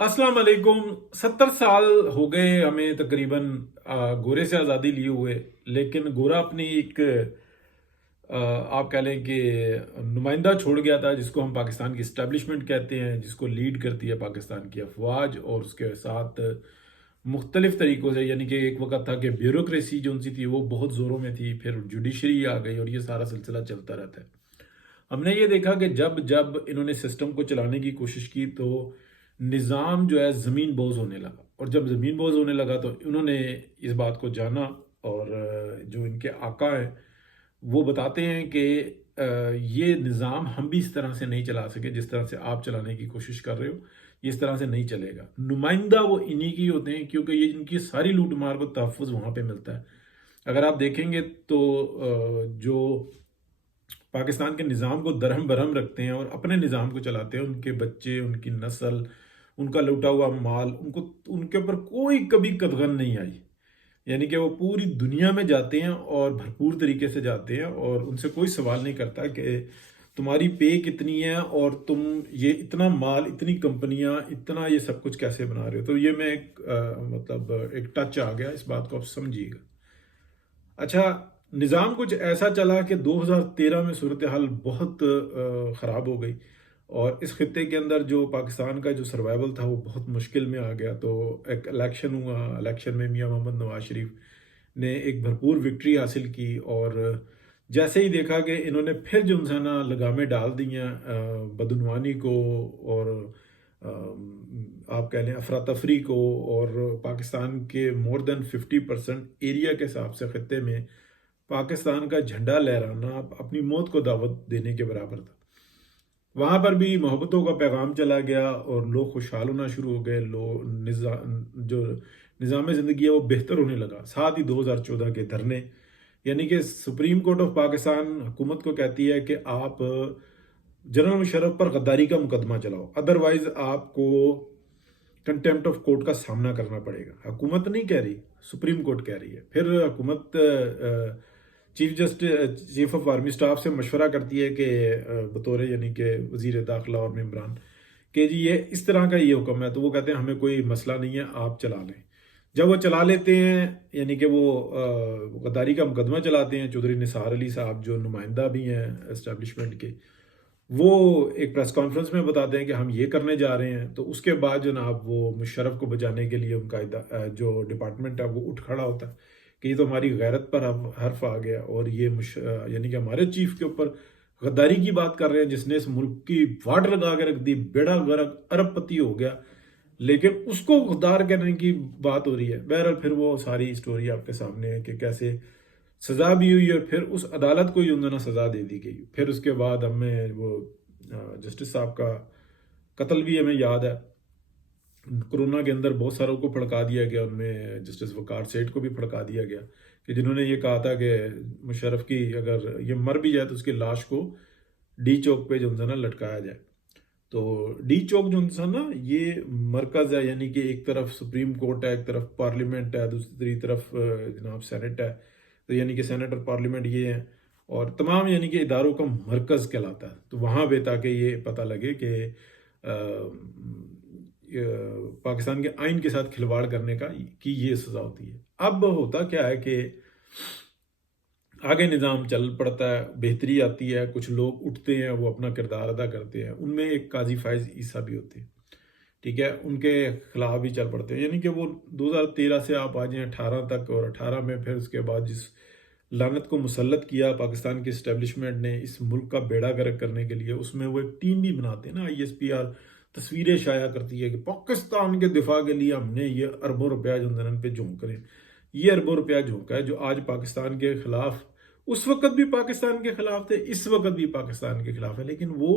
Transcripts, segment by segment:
अस्सलाम वालेकुम। 70 साल हो गए हमें तकरीबन गोरे से आज़ादी लिए हुए। लेकिन गोरा अपनी एक आप कह लें कि नुमाइंदा छोड़ गया था, जिसको हम पाकिस्तान की इस्टेब्लिशमेंट कहते हैं, जिसको लीड करती है पाकिस्तान की अफवाज और उसके साथ मुख्तलिफ तरीक़ों से। यानी कि एक वक्त था कि ब्यूरोक्रेसी जो उनसी थी वो बहुत ज़ोरों में थी, फिर जुडिशरी आ गई और ये सारा सिलसिला चलता रहता है। हमने ये देखा कि जब जब इन्होंने सिस्टम को चलाने की कोशिश की तो निज़ाम जो है ज़मीन बोझ होने लगा, और जब ज़मीन बोझ होने लगा तो इन्होंने इस बात को जाना। और जो इनके आका हैं वो बताते हैं कि ये निज़ाम हम भी इस तरह से नहीं चला सके जिस तरह से आप चलाने की कोशिश कर रहे हो, ये इस तरह से नहीं चलेगा। नुमाइंदा वो इन्हीं की होते हैं, क्योंकि ये इनकी सारी लूट मार को तहफ़्फ़ुज़ वहाँ पे मिलता है। अगर आप देखेंगे तो जो पाकिस्तान के निज़ाम को दरहम बरहम रखते हैं और अपने निज़ाम को चलाते हैं, उनके बच्चे, उनकी नस्ल, उनका लूटा हुआ माल, उनको उनके ऊपर कोई कभी कदगन नहीं आई। यानी कि वो पूरी दुनिया में जाते हैं और भरपूर तरीके से जाते हैं, और उनसे कोई सवाल नहीं करता कि तुम्हारी पे कितनी है और तुम ये इतना माल, इतनी कंपनियां, इतना ये सब कुछ कैसे बना रहे हो। तो ये मैं एक मतलब एक टच आ गया, इस बात को आप समझिएगा। अच्छा, निज़ाम कुछ ऐसा चला कि 2013 में सूरत हाल बहुत ख़राब हो गई, और इस खत्े के अंदर जो पाकिस्तान का जो सर्वाइवल था वो बहुत मुश्किल में आ गया। तो एक इलेक्शन हुआ, इलेक्शन में मियां मोहम्मद नवाज शरीफ ने एक भरपूर विक्ट्री हासिल की, और जैसे ही देखा कि इन्होंने फिर जो है ना लगामें डाल दी हैं बदनवानी को, और आप कह लें अफरा तफरी को, और पाकिस्तान के मोर देन 50% एरिया के हिसाब से खत्े में पाकिस्तान का झंडा लहराना अपनी मौत को दावत देने के बराबर था। वहाँ पर भी मोहब्बतों का पैगाम चला गया और लोग खुशहाल होना शुरू हो गए। लोग जो निज़ाम ज़िंदगी है वो बेहतर होने लगा। साथ ही 2014 के धरने, यानी कि सुप्रीम कोर्ट ऑफ पाकिस्तान हुकूमत को कहती है कि आप जनरल मुशर्रफ पर गद्दारी का मुकदमा चलाओ, अदरवाइज आपको कंटेम्प्ट ऑफ कोर्ट का सामना करना पड़ेगा। हुकूमत नहीं कह रही, सुप्रीम कोर्ट कह रही है। फिर हुकूमत चीफ ऑफ आर्मी स्टाफ से मशवरा करती है कि बतौर यानी कि वजीर दाखिला और मेम्बरान कि जी ये इस तरह का ये हुक्म है। तो वो कहते हैं हमें कोई मसला नहीं है, आप चला लें। जब वो चला लेते हैं, यानी कि वो गद्दारी का मुकदमा चलाते हैं, चौधरी निसार अली साहब जो नुमाइंदा भी हैं एस्टेब्लिशमेंट के, वो एक प्रेस कॉन्फ्रेंस में बताते हैं कि हम ये करने जा रहे हैं। तो उसके बाद जनाब वो मुशर्रफ को बचाने के लिए उनका जो डिपार्टमेंट है वो उठ खड़ा होता है कि ये तो हमारी गैरत पर हर्फ आ गया, और ये यानी कि हमारे चीफ के ऊपर गद्दारी की बात कर रहे हैं, जिसने इस मुल्क की वाट लगा के रख दी, बेड़ा गर्क अरबपति हो गया, लेकिन उसको गद्दार कहने की बात हो रही है। बहरहाल फिर वो सारी स्टोरी आपके सामने है कि कैसे सज़ा भी हुई, और फिर उस अदालत को ही उन्होंने सज़ा दे दी गई। फिर उसके बाद हमें वो जस्टिस साहब का कत्ल भी हमें याद है। कोरोना के अंदर बहुत सारों को फड़का दिया गया, उनमें जस्टिस वकार सेठ को भी फड़का दिया गया, कि जिन्होंने ये कहा था कि मुशर्रफ की अगर ये मर भी जाए तो उसकी लाश को डी चौक पे जो है ना लटकाया जाए। तो डी चौक जो है ना ये मरकज़ है, यानी कि एक तरफ सुप्रीम कोर्ट है, एक तरफ पार्लियामेंट है, दूसरी तरफ जनाब सेनेट है। तो यानी कि सेनेट और पार्लियामेंट ये है, और तमाम यानी कि इदारों का मरकज़ कहलाता है। तो वहाँ पे ताकि ये पता लगे कि पाकिस्तान के आइन के साथ खिलवाड़ करने का की ये सज़ा होती है। अब होता क्या है कि आगे निज़ाम चल पड़ता है, बेहतरी आती है, कुछ लोग उठते हैं, वो अपना किरदार अदा करते हैं। उनमें एक काजी फायज ईसा भी होते हैं, ठीक है, उनके खिलाफ भी चल पड़ते हैं। यानी कि वो 2013 से आप आ जाएँ 18 तक, और 18 में फिर उसके बाद जिस लानत को मुसल्लत किया पाकिस्तान की इस्टेब्लिशमेंट ने इस मुल्क का बेड़ा गर्क करने के लिए, उसमें वो एक टीम भी बनाते हैं ना, ISPR तस्वीरें शाया करती है कि पाकिस्तान के दिफा के लिए हमने ये अरबों रुपया जो धन पे झोंक रहे हैं, ये अरबों रुपया झोंका है, जो आज पाकिस्तान के खिलाफ, उस वक्त भी पाकिस्तान के खिलाफ थे, इस वक्त भी पाकिस्तान के खिलाफ है, लेकिन वो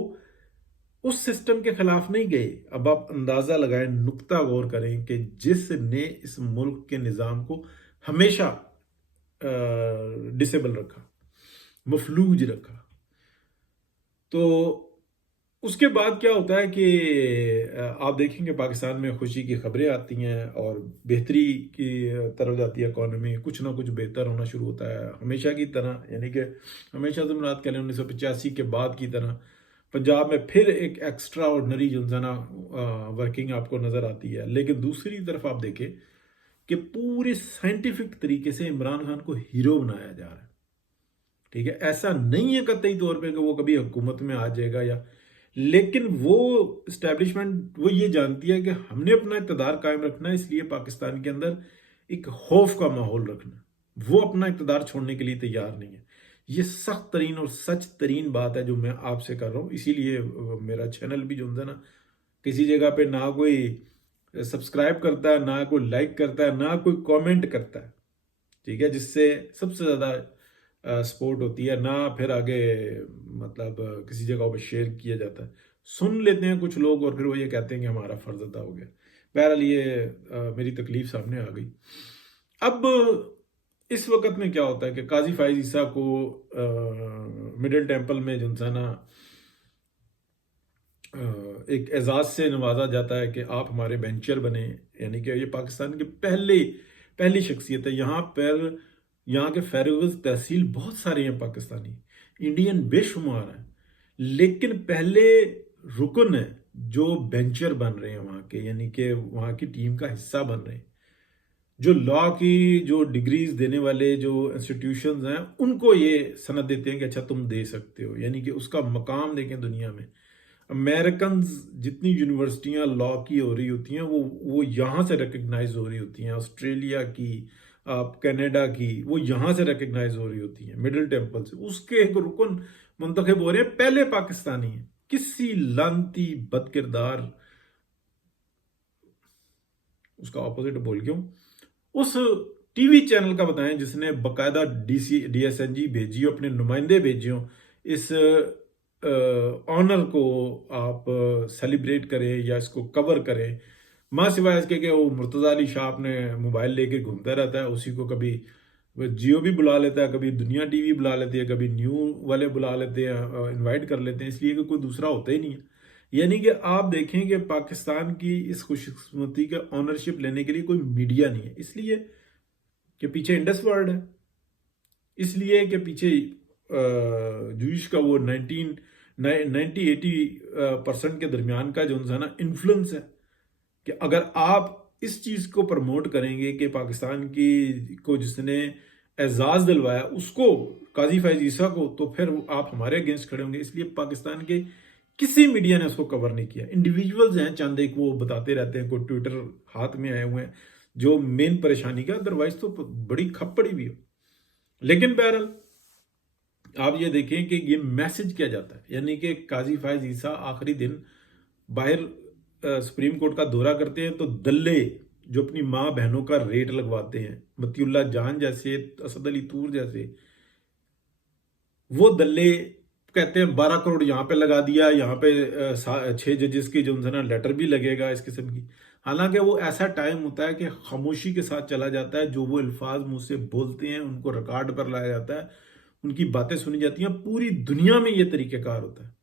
उस सिस्टम के खिलाफ नहीं गए। अब आप अंदाजा लगाएं, नुक्ता गौर करें कि जिसने इस मुल्क के निज़ाम को हमेशा डिसेबल रखा, मफलूज रखा। तो उसके बाद क्या होता है कि आप देखेंगे पाकिस्तान में खुशी की खबरें आती हैं और बेहतरी की तरफ जाती है इकॉनमी, कुछ ना कुछ बेहतर होना शुरू होता है हमेशा की तरह। यानी कि हमेशा तो मुराद कह लें 1985 के बाद की तरह पंजाब में फिर एक एक्स्ट्रा ऑर्डनरी जो है ना वर्किंग आपको नज़र आती है। लेकिन दूसरी तरफ आप देखें कि पूरे साइंटिफिक तरीके से इमरान खान को हीरो बनाया जा रहा है। ठीक है, ऐसा नहीं है कतई तौर पे कि वो कभी हुकूमत में आ जाएगा या, लेकिन वो इस्टेब्लिशमेंट वो ये जानती है कि हमने अपना इक़्तिदार कायम रखना है, इसलिए पाकिस्तान के अंदर एक खौफ का माहौल रखना है। वो अपना इक़्तिदार छोड़ने के लिए तैयार नहीं है। ये सख्त तरीन और सच तरीन बात है जो मैं आपसे कर रहा हूँ। इसीलिए मेरा चैनल भी जो है ना, किसी जगह पे ना कोई सब्सक्राइब करता है, ना कोई लाइक करता है, ना कोई कमेंट करता है। ठीक है, जिससे सबसे ज़्यादा सपोर्ट होती है, ना फिर आगे मतलब किसी जगह पर शेयर किया जाता है। सुन लेते हैं कुछ लोग और फिर वो ये कहते हैं कि हमारा फ़र्ज अदा हो गया। बहरहाल ये मेरी तकलीफ सामने आ गई। अब इस वक्त में क्या होता है कि काजी फाइज ईसा को मिडिल टेम्पल में जो है ना एक एजाज़ से नवाजा जाता है कि आप हमारे बेंचर बने, यानी कि ये पाकिस्तान की पहली शख्सियत है। यहाँ पर यहाँ के फैरोज़ तहसील बहुत सारे हैं पाकिस्तानी, इंडियन बेशुमार हैं, लेकिन पहले रुकन है जो बेंचर बन रहे हैं वहाँ के, यानी कि वहाँ की टीम का हिस्सा बन रहे हैं। जो लॉ की जो डिग्रीज देने वाले जो इंस्टीट्यूशंस हैं उनको ये सनद देते हैं कि अच्छा तुम दे सकते हो, यानी कि उसका मकाम देखें दुनिया में। अमेरिकन जितनी यूनिवर्सिटियां लॉ की हो रही होती हैं वो यहाँ से रिकग्नाइज हो रही होती हैं, ऑस्ट्रेलिया की, आप कनाडा की, वो यहाँ से रिकग्नाइज हो रही होती हैं मिडिल टेम्पल से। उसके एक रुकन मुंतखब हो रहे हैं पहले पाकिस्तानी हैं। किसी लानती बदकिरदार, उसका ऑपोजिट बोल क्यों, उस टीवी चैनल का बताएं जिसने बकायदा डीएसएनजी भेजी, अपने नुमाइंदे भेजियो, इस ऑनर को आप सेलिब्रेट करें या इसको कवर करें, माँ सिवाय इसके कि वो मुर्तज़ा अली शाह अपने मोबाइल लेके घूमता रहता है, उसी को कभी जियो भी बुला लेता है, कभी दुनिया टीवी बुला लेती है, कभी न्यू वाले बुला लेते हैं, इनवाइट कर लेते हैं, इसलिए कि कोई दूसरा होता ही नहीं है। यानी कि आप देखें कि पाकिस्तान की इस खुशकिस्मती का ऑनरशिप लेने के लिए कोई मीडिया नहीं है, इसलिए कि पीछे इंडस वर्ल्ड है, इसलिए कि पीछे जूश का वो 90-80% के दरमियान का जो है ना इन्फ्लुएंस है, कि अगर आप इस चीज़ को प्रमोट करेंगे कि पाकिस्तान की को जिसने एजाज़ दिलवाया उसको, काजी फाइज ईसा को, तो फिर आप हमारे अगेंस्ट खड़े होंगे। इसलिए पाकिस्तान के किसी मीडिया ने उसको कवर नहीं किया। इंडिविजुअल्स हैं चंद एक, वो बताते रहते हैं, कोई ट्विटर हाथ में आए हुए हैं जो मेन परेशानी का, अदरवाइज तो बड़ी खप्पड़ी भी हो। लेकिन बहरहाल आप ये देखें कि ये मैसेज किया जाता है, यानी कि काजी फाइज ईसा आखिरी दिन बाहर सुप्रीम कोर्ट का दौरा करते हैं तो दल्ले जो अपनी माँ बहनों का रेट लगवाते हैं, मतीउल्लाह जान जैसे, असद अली तूर जैसे, वो दल्ले कहते हैं 12 करोड़ यहाँ पे लगा दिया, यहाँ पे 6 जजेस की जो है ना लेटर भी लगेगा इस किस्म की। हालांकि वो ऐसा टाइम होता है कि खामोशी के साथ चला जाता है, जो वो अल्फाज मुंह से बोलते हैं उनको रिकॉर्ड पर लाया जाता है, उनकी बातें सुनी जाती हैं। पूरी दुनिया में ये तरीक़ेकार होता है,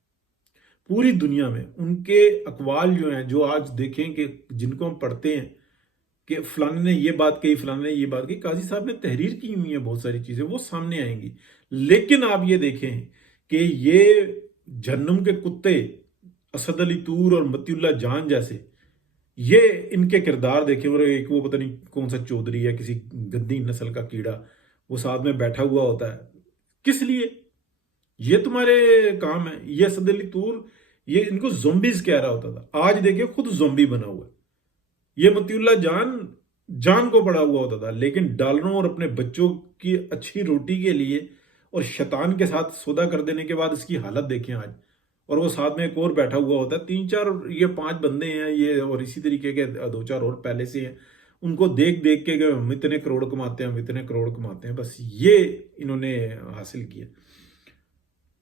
पूरी दुनिया में उनके अकवाल जो हैं, जो आज देखें कि जिनको हम पढ़ते हैं कि फलाने ने ये बात कही, फलाने ने ये बात कही, काजी साहब ने तहरीर की हुई है, बहुत सारी चीजें वो सामने आएंगी। लेकिन आप ये देखें कि ये जहन्नुम के कुत्ते असद अली तूर और मतीउल्लाह जान जैसे, ये इनके किरदार देखें, और एक वो पता नहीं कौन सा चौधरी है, किसी गद्दी नस्ल का कीड़ा, वो साथ में बैठा हुआ होता है। किस लिए? ये तुम्हारे काम है। ये असद अली तूर ये इनको ज़ोंबीज कह रहा होता था, आज देखिए खुद ज़ोंबी बना हुआ है। ये मतीउल्लाह जान को पड़ा हुआ होता था, लेकिन डॉलरों और अपने बच्चों की अच्छी रोटी के लिए और शैतान के साथ सौदा कर देने के बाद इसकी हालत देखें आज। और वो साथ में एक और बैठा हुआ होता है, 3-4 ये 5 बंदे हैं ये, और इसी तरीके के 2-4 और पहले से हैं। उनको देख देख के हम इतने करोड़ कमाते हैं, हम इतने करोड़ कमाते हैं, बस ये इन्होंने हासिल किया।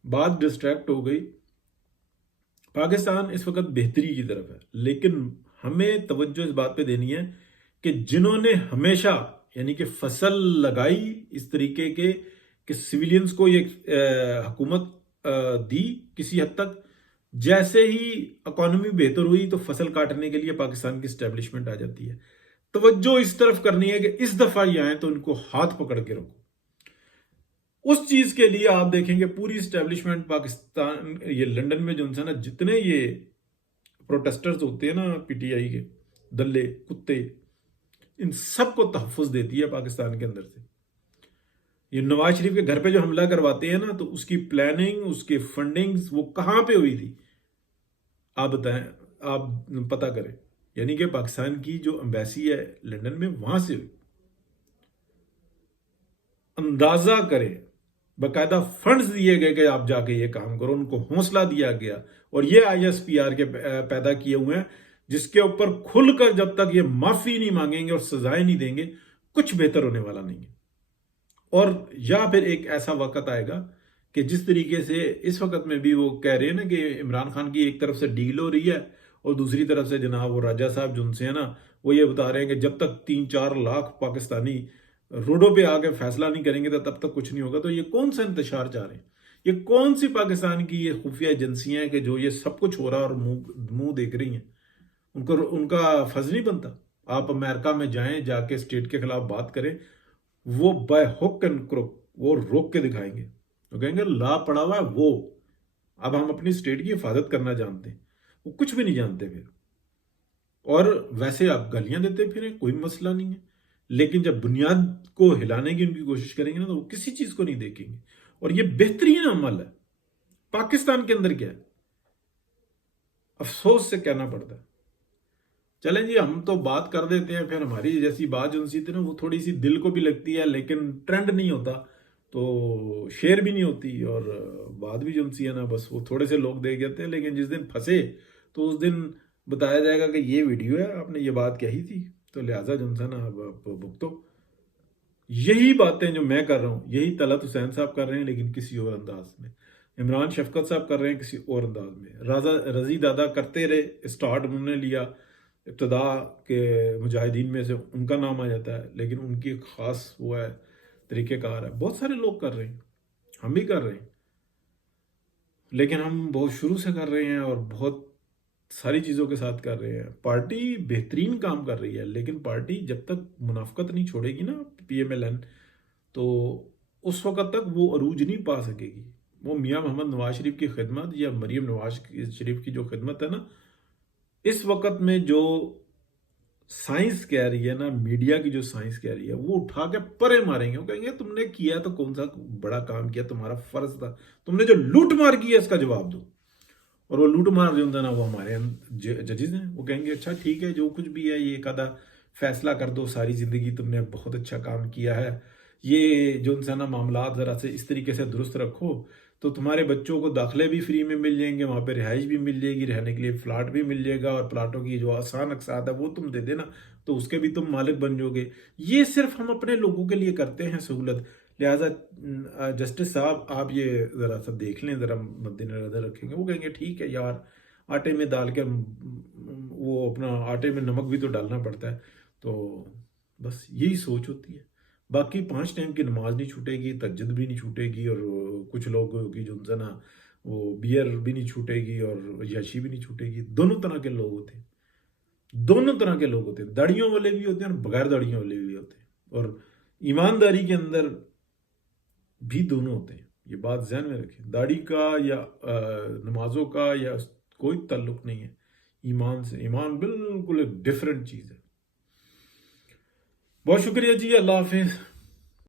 बात डिस्ट्रैक्ट हो गई। पाकिस्तान इस वक्त बेहतरी की तरफ है, लेकिन हमें तवज्जो इस बात पे देनी है कि जिन्होंने हमेशा यानी कि फसल लगाई इस तरीके के कि सिविलियंस को ये हुकूमत दी किसी हद तक, जैसे ही इकोनॉमी बेहतर हुई तो फसल काटने के लिए पाकिस्तान की एस्टेब्लिशमेंट आ जाती है। तवज्जो इस तरफ करनी है कि इस दफा ये आए तो उनको हाथ पकड़ के रखो। اس چیز کے لیے آپ دیکھیں گے پوری اسٹیبلشمنٹ پاکستان یہ لنڈن میں جو ان سے نا جتنے یہ پروٹیسٹرز ہوتے ہیں نا پی ٹی آئی کے دلے کتے، ان سب کو تحفظ دیتی ہے پاکستان کے اندر سے. یہ نواز شریف کے گھر پہ جو حملہ کرواتے ہیں نا تو اس کی پلاننگ، اس کی فنڈنگز وہ کہاں پہ ہوئی تھی آپ بتائیں، آپ پتہ کریں. یعنی کہ پاکستان کی جو امبیسی ہے لنڈن میں وہاں سے ہوئی. اندازہ کریں باقاعدہ فنڈز دیے گئے کہ آپ جا کے یہ کام کرو، ان کو حوصلہ دیا گیا. اور یہ آئی ایس پی آر کے پیدا کیے ہوئے ہیں جس کے اوپر کھل کر جب تک یہ معافی نہیں مانگیں گے اور سزائیں نہیں دیں گے کچھ بہتر ہونے والا نہیں ہے. اور یا پھر ایک ایسا وقت آئے گا کہ جس طریقے سے اس وقت میں بھی وہ کہہ رہے ہیں نا کہ عمران خان کی ایک طرف سے ڈیل ہو رہی ہے اور دوسری طرف سے جناب وہ راجہ صاحب جن سے ہیں نا وہ یہ بتا رہے ہیں کہ جب تک 3-4 لاکھ پاکستانی روڈوں پہ آ کے فیصلہ نہیں کریں گے تو تب تک کچھ نہیں ہوگا. تو یہ کون سا انتشار چاہ رہے ہیں؟ یہ کون سی پاکستان کی یہ خفیہ ایجنسیاں ہیں کہ جو یہ سب کچھ ہو رہا ہے اور منہ دیکھ رہی ہیں؟ ان کا فرض نہیں بنتا آپ امریکہ میں جائیں، جا کے اسٹیٹ کے خلاف بات کریں، وہ بائی ہک اینڈ کروک وہ روک کے دکھائیں گے. وہ کہیں گے لا پڑا ہوا ہے وہ، اب ہم اپنی اسٹیٹ کی حفاظت کرنا جانتے ہیں. وہ کچھ بھی نہیں جانتے پھر. اور ویسے آپ گالیاں دیتے پھریں کوئی مسئلہ نہیں ہے، لیکن جب بنیاد کو ہلانے کی ان کی کوشش کریں گے نا تو وہ کسی چیز کو نہیں دیکھیں گے. اور یہ بہترین عمل ہے پاکستان کے اندر. کیا ہے افسوس سے کہنا پڑتا ہے. چلیں جی ہم تو بات کر دیتے ہیں، پھر ہماری جیسی بات جو سی تھی نا وہ تھوڑی سی دل کو بھی لگتی ہے لیکن ٹرینڈ نہیں ہوتا تو شیئر بھی نہیں ہوتی، اور بات بھی جو سی ہے نا بس وہ تھوڑے سے لوگ دیکھ جاتے ہیں. لیکن جس دن پھنسے تو اس دن بتایا جائے گا کہ یہ ویڈیو ہے آپ نے یہ بات کہی تھی، تو لہٰذا جو سا نا بھگتو. یہی باتیں جو میں کر رہا ہوں یہی طلعت حسین صاحب کر رہے ہیں لیکن کسی اور انداز میں. عمران شفقت صاحب کر رہے ہیں کسی اور انداز میں. رضی دادا کرتے رہے، اسٹارٹ انہوں نے لیا ابتدا کے مجاہدین میں سے ان کا نام آ جاتا ہے، لیکن ان کی خاص وہ ہے طریقہ کار ہے. بہت سارے لوگ کر رہے ہیں، ہم بھی کر رہے ہیں، لیکن ہم بہت شروع سے کر رہے ہیں اور بہت ساری چیزوں کے ساتھ کر رہے ہیں. پارٹی بہترین کام کر رہی ہے لیکن پارٹی جب تک منافقت نہیں چھوڑے گی نا پی ایم ایل این تو اس وقت تک وہ عروج نہیں پا سکے گی. وہ میاں محمد نواز شریف کی خدمت یا مریم نواز شریف کی جو خدمت ہے نا اس وقت میں جو سائنس کہہ رہی ہے نا، میڈیا کی جو سائنس کہہ رہی ہے وہ اٹھا کے پرے ماریں گے. وہ کہیں گے تم نے کیا تو کون سا بڑا کام کیا، تمہارا فرض تھا، تم نے جو لوٹ مار کی ہے اس کا جواب دو. اور وہ لوٹ مار جو ہوتا ہے نا وہ ہمارے ججز ہیں، وہ کہیں گے اچھا ٹھیک ہے جو کچھ بھی ہے یہ ایک آدھا فیصلہ کر دو، ساری زندگی تم نے بہت اچھا کام کیا ہے، یہ جو انسان معاملات ذرا سے اس طریقے سے درست رکھو تو تمہارے بچوں کو داخلے بھی فری میں مل جائیں گے، وہاں پہ رہائش بھی مل جائے گی، رہنے کے لیے فلاٹ بھی مل جائے گا، اور پلاٹوں کی جو آسان اقساط ہے وہ تم دے دینا تو اس کے بھی تم مالک بن جاؤ گے. یہ صرف ہم اپنے لوگوں کے لیے کرتے ہیں سہولت. لہٰذا جسٹس صاحب آپ یہ ذرا سا دیکھ لیں، ذرا مد نظر رکھیں گے. وہ کہیں گے ٹھیک ہے یار آٹے میں ڈال کے وہ اپنا آٹے میں نمک بھی تو ڈالنا پڑتا ہے. تو بس یہی سوچ ہوتی ہے. باقی 5 ٹائم کی نماز نہیں چھوٹے گی، تہجد بھی نہیں چھوٹے گی، اور کچھ لوگوں کی جو نا وہ بیئر بھی نہیں چھوٹے گی اور عیاشی بھی نہیں چھوٹے گی. دونوں طرح کے لوگ ہوتے ہیں، دونوں طرح کے لوگ ہوتے ہیں. داڑھیوں والے بھی ہوتے ہیں اور بغیر داڑھیوں والے بھی ہوتے ہیں، اور ایمانداری کے اندر بھی دونوں ہوتے ہیں. یہ بات ذہن میں رکھیں. داڑھی کا یا نمازوں کا یا کوئی تعلق نہیں ہے ایمان سے. ایمان بالکل ایک ڈیفرنٹ چیز ہے. بہت شکریہ جی، اللہ حافظ.